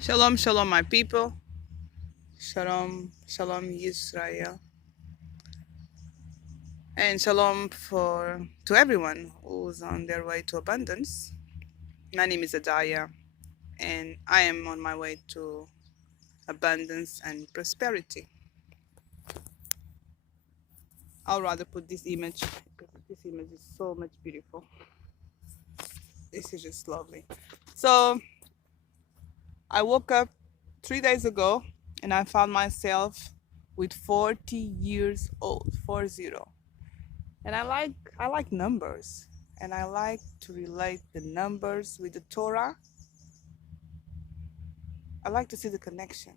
Shalom, shalom, my people. Shalom, shalom, Yisrael. And shalom for to everyone who's on their way to abundance. My name is Adaya, and I am on my way to abundance and prosperity. I'll rather put this image because this image is so much beautiful. This is just lovely. So I woke up 3 days ago and I found myself with 40 years old, 40. And I like numbers, and I like to relate the numbers with the Torah. I like to see the connection.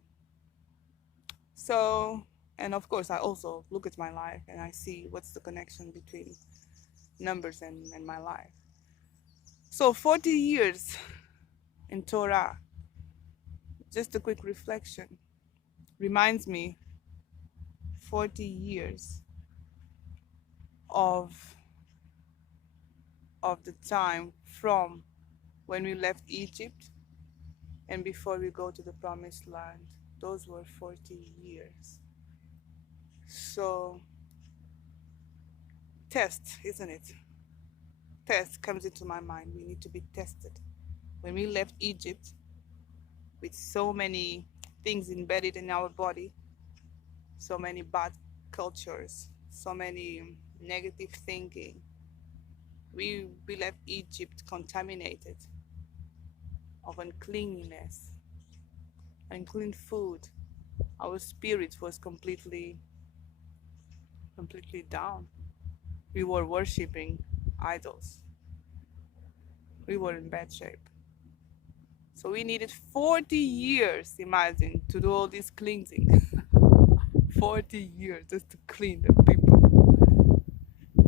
So, and of course, I also look at my life and I see what's the connection between numbers and my life. So 40 years in Torah, just a quick reflection, reminds me 40 years of the time from when we left Egypt and before we go to the promised land. Those were 40 years. So, test, isn't it? Test comes into my mind. We need to be tested. When we left Egypt with so many things embedded in our body, so many bad cultures, so many negative thinking, we left Egypt contaminated of uncleanliness, unclean food. Our spirit was completely down. We were worshiping idols. We were in bad shape. So we needed 40 years, imagine, to do all this cleansing. 40 years just to clean the people.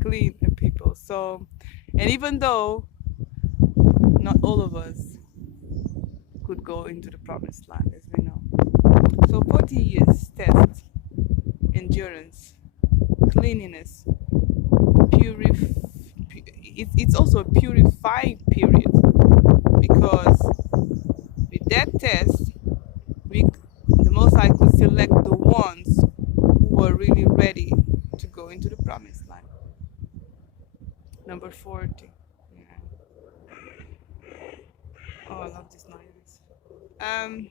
Clean the people. So, and even though not all of us could go into the promised land, as we know. So 40 years test, endurance, cleanliness, it's also a purifying period, because with that test, the Most High could select the ones who were really ready to go into the promised land. Number 40. Yeah. Oh, I love these noises. Um,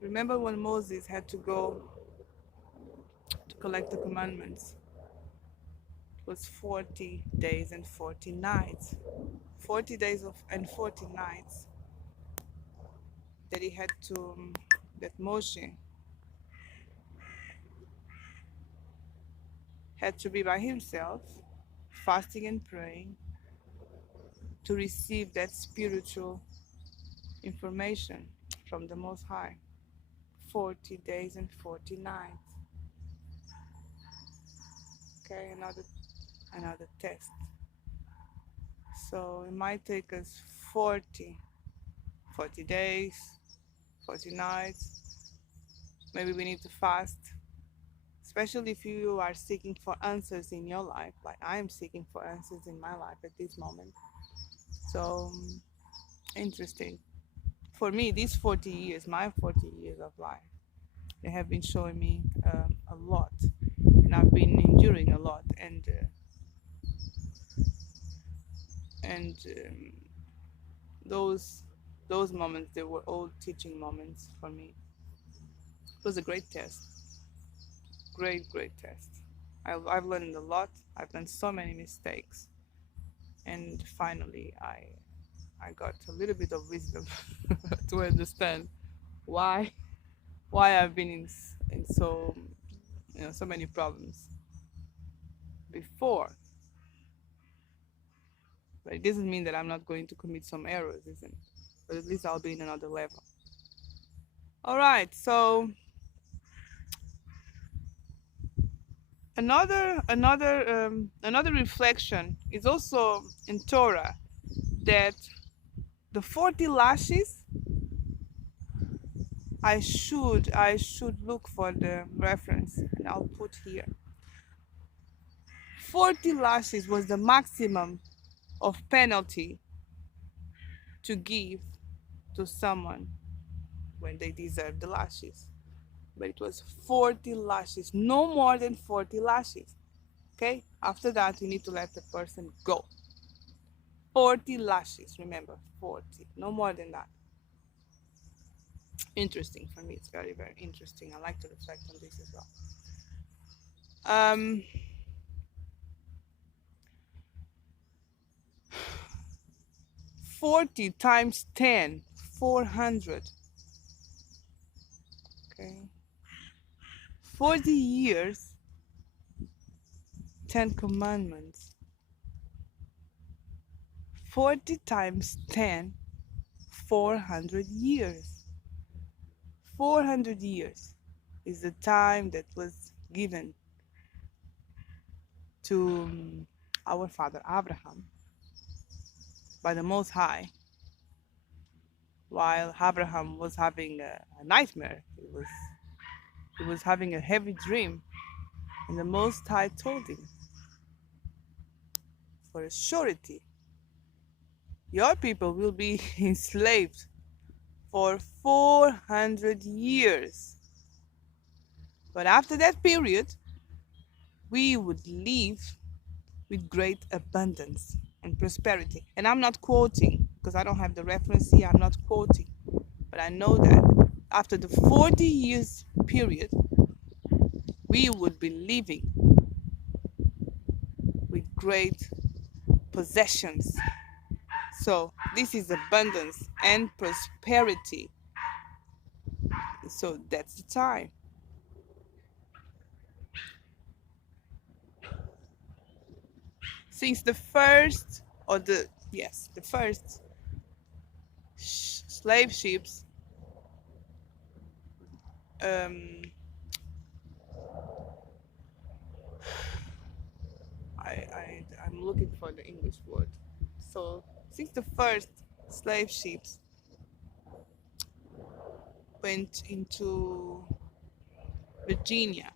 remember when Moses had to go to collect the commandments? It was 40 days and 40 nights. 40 days and 40 nights that he had to, that Moshe had to be by himself, fasting and praying, to receive that spiritual information from the Most High. 40 days and 40 nights. Okay, another test. So it might take us 40 days, 40 nights. Maybe we need to fast, especially if you are seeking for answers in your life, like I am seeking for answers in my life at this moment. So interesting. For me, these 40 years, my 40 years of life, they have been showing me a lot, and I've been enduring a lot, and those moments, they were all teaching moments for me. It was a great test, great test. I've learned a lot. I've done so many mistakes, and finally I got a little bit of wisdom to understand why I've been in so, so many problems before. But it doesn't mean that I'm not going to commit some errors, isn't it? But at least I'll be in another level. All right, so another reflection is also in Torah, that the 40 lashes, I should look for the reference, and I'll put here. 40 lashes was the maximum of penalty to give to someone when they deserve the lashes. But it was 40 lashes, no more than 40 lashes. Okay? After that, you need to let the person go. 40 lashes, remember, 40, no more than that. Interesting for me, it's very, very interesting. I like to reflect on this as well. 40 times 10, 400. Okay. 40 years, 10 commandments. 40 times 10, 400 years. 400 years is the time that was given to our father Abraham by the Most High, while Abraham was having a nightmare. He was having a heavy dream, and the Most High told him, for a surety, your people will be enslaved for 400 years. But after that period, we would live with great abundance and prosperity. And I'm not quoting because I don't have the reference here, I'm not quoting. But I know that after the 40 years period, we would be living with great possessions. So this is abundance and prosperity. So that's the time. Since the first, or the first slave ships I'm looking for the English word. So since the first slave ships went into Virginia,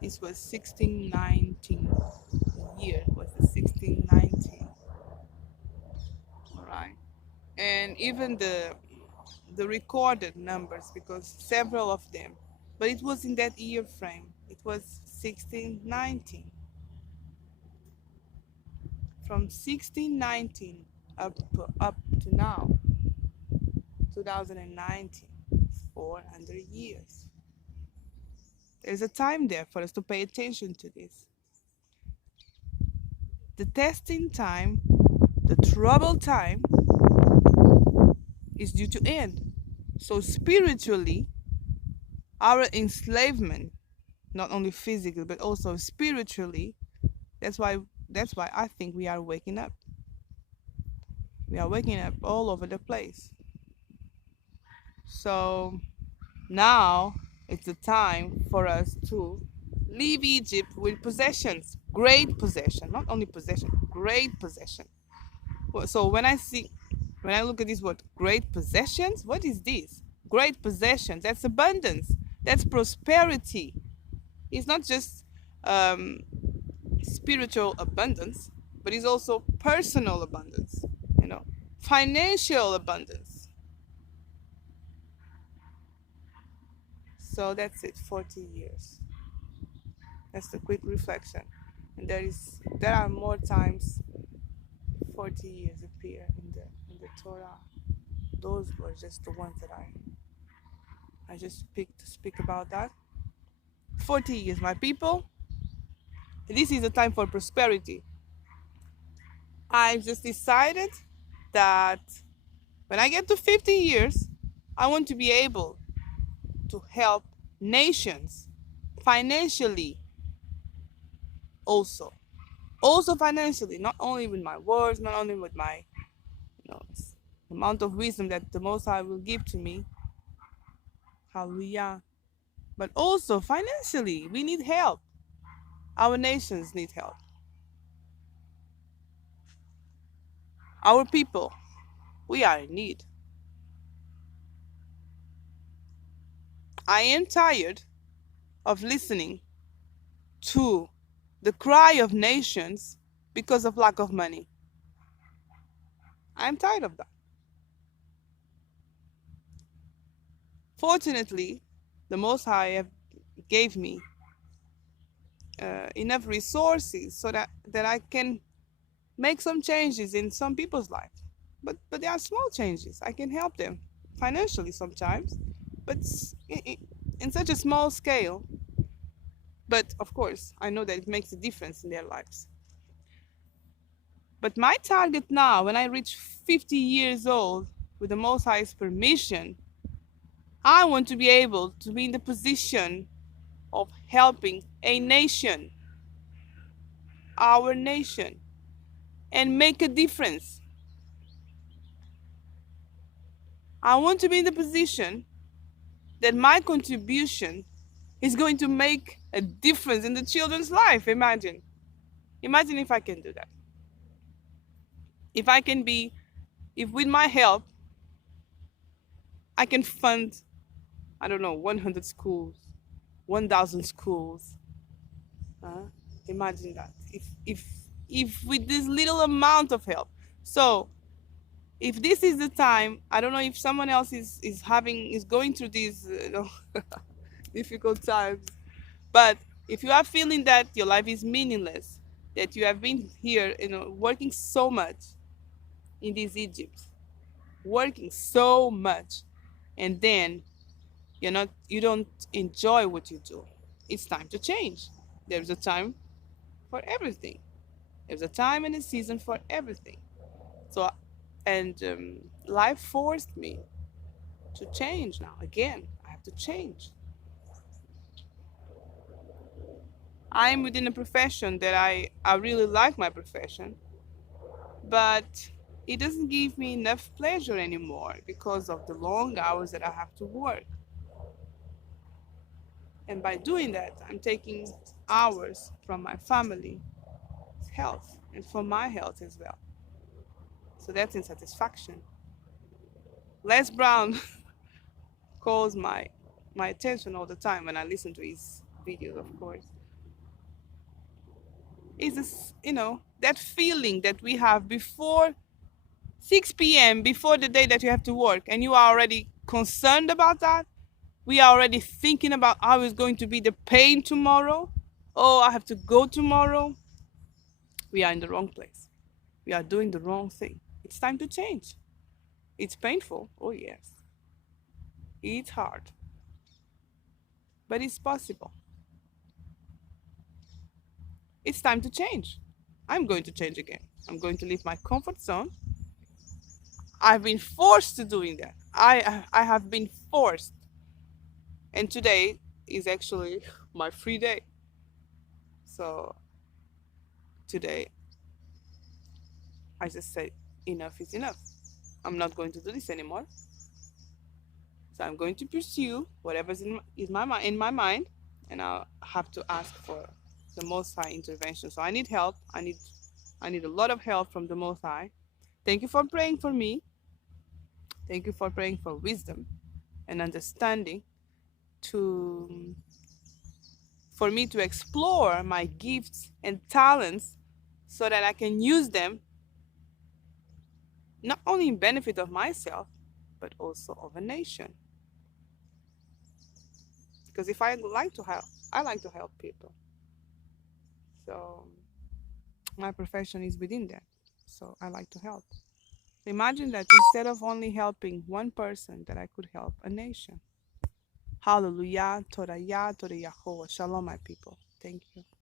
this was 1619. The year was the 1619. All right, and even the recorded numbers, because several of them, but it was in that year frame. It was 1619. From 1619 up to now, 2019, 400 years. There's a time there for us to pay attention to this. The testing time, the trouble time, is due to end. So spiritually, our enslavement, not only physically but also spiritually, that's why I think we are waking up. We are waking up all over the place. So now it's the time for us to leave Egypt with possessions, great possession, not only possession, great possession. So when I look at this word, great possessions, what is this? Great possessions, that's abundance, that's prosperity. It's not just spiritual abundance, but it's also personal abundance, financial abundance. So that's it, 40 years. That's the quick reflection. And there are more times 40 years appear in the Torah. Those were just the ones that I just picked to speak about that. 40 years, my people. This is a time for prosperity. I've just decided that when I get to 50 years, I want to be able to help nations financially also financially, not only with my words, not only with my amount of wisdom that the Most High will give to me, hallelujah, but also financially. We need help. Our nations need help. Our people, we are in need. I am tired of listening to the cry of nations because of lack of money. I'm tired of that. Fortunately, the Most High gave me enough resources so that I can make some changes in some people's life. But they are small changes. I can help them financially sometimes, but in such a small scale. But of course, I know that it makes a difference in their lives. But my target now, when I reach 50 years old, with the Most High's permission, I want to be able to be in the position of helping a nation, our nation, and make a difference. I want to be in the position that my contribution is going to make a difference in the children's life. Imagine if I can do that. If I can be, if with my help I can fund, I don't know, 100 schools, 1,000 schools. uh, Imagine that. If with this little amount of help. So if this is the time, I don't know if someone else is going through these difficult times, but if you are feeling that your life is meaningless, that you have been here, working so much in this Egypt, working so much, and then you don't enjoy what you do, it's time to change. There's a time for everything. There's a time and a season for everything. So, and life forced me to change now. Again, I have to change. I'm within a profession that I really like my profession, but it doesn't give me enough pleasure anymore because of the long hours that I have to work. And by doing that, I'm taking hours from my family health and from my health as well. So that's insatisfaction. Les Brown calls my attention all the time when I listen to his videos, of course. Is this, that feeling that we have before 6 p.m., before the day that you have to work, and you are already concerned about that? We are already thinking about how it's going to be the pain tomorrow. Oh, I have to go tomorrow. We are in the wrong place. We are doing the wrong thing. It's time to change. It's painful. Oh, yes. It's hard. But it's possible. It's time to change. I'm going to change again. I'm going to leave my comfort zone. I've been forced to doing that. I have been forced. And today is actually my free day. So today I just say enough is enough. I'm not going to do this anymore. So I'm going to pursue whatever's in my mind, and I'll have to ask for the Most High intervention. So I need help. I need a lot of help from the Most High. Thank you for praying for me. Thank you for praying for wisdom and understanding for me to explore my gifts and talents so that I can use them not only in benefit of myself, but also of a nation. Because if I like to help, I like to help people. So my profession is within that. So I like to help. Imagine that instead of only helping one person, that I could help a nation. Hallelujah, Torah, Torah Yahweh. Shalom, my people. Thank you.